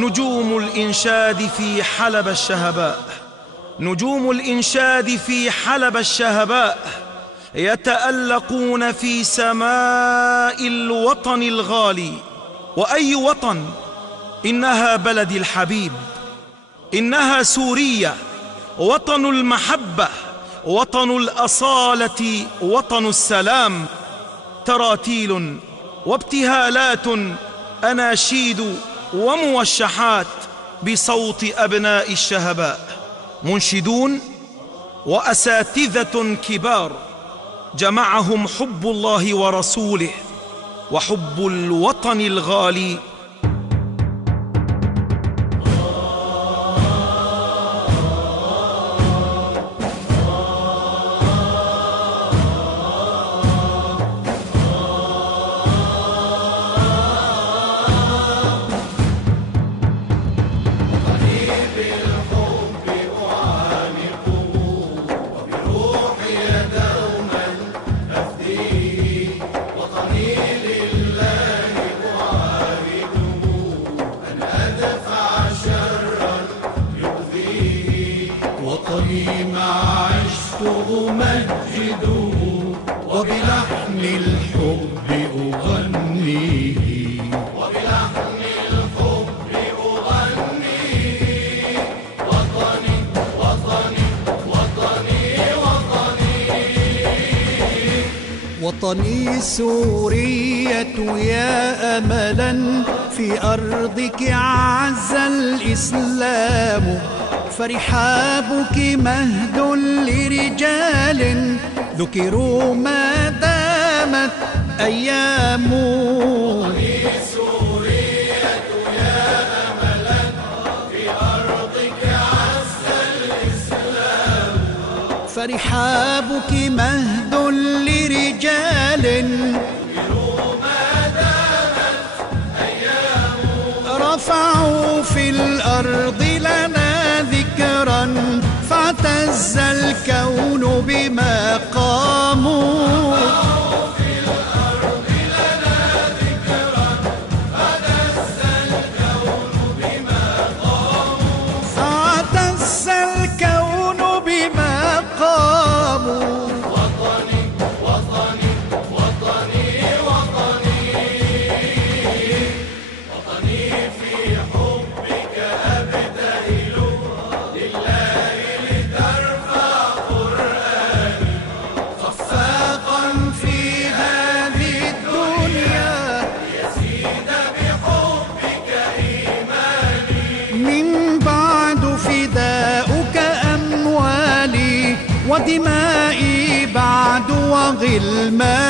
نجوم الإنشاد في حلب الشهباء، نجوم الإنشاد في حلب الشهباء يتألقون في سماء الوطن الغالي. وأي وطن؟ إنها بلدي الحبيب، إنها سوريا، وطن المحبة، وطن الأصالة، وطن السلام. تراتيل وابتهالات، أناشيد وموشحات بصوت أبناء الشهباء، منشدون وأساتذة كبار جمعهم حب الله ورسوله وحب الوطن الغالي. وطني ما عشت أمجده وبلحن الحب أغنيه، وبلحن الحب أغنيه. وطني وطني وطني وطني وطني سورية يا أملا في أرضك عز الإسلام، فرحابك مهد لرجال ذكروا ما دامت أيام. وطني سورية يا أملا في أرضك عز الإسلام، فرحابك مهد لرجال ذكروا ما دامت أيام. رفعوا في الأرض لنا ذكرا فاعتز الكون بما قاموا. في الأرض لنا ذكرا فاعتز الكون بما قاموا، فاعتز الكون بما قاموا. وطني وطني وطني وطني وطني في حبك أبتهل لله لترفع قرآني، خفاقا في هذه الدنيا ليزيد بحبك إيماني. من بعد فداؤك أموالي ودمائي بعد وغلماني.